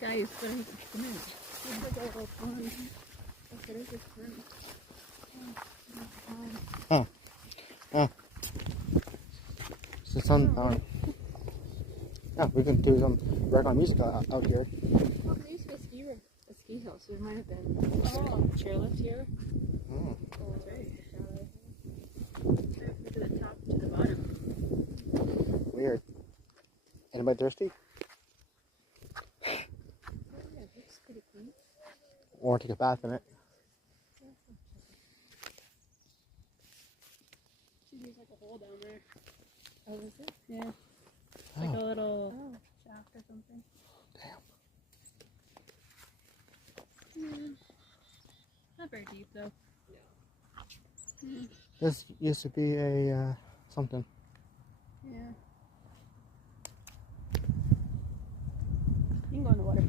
Guys, pero come in. This is a little pond. Look, it is a pond. Oh. Oh. It's the sun. Yeah, we can do some regular music out here. Oh, there used to be a ski hill, so there might have been a chairlift here. Mm. Oh, that's right. To the top, to the bottom. Weird. Anybody thirsty? Yeah, it looks pretty clean. Or take a bath in it? There's like a hole down there. Oh, is it? Yeah. Oh. Like a little shaft or something. Damn. Not very deep though. This used to be a something.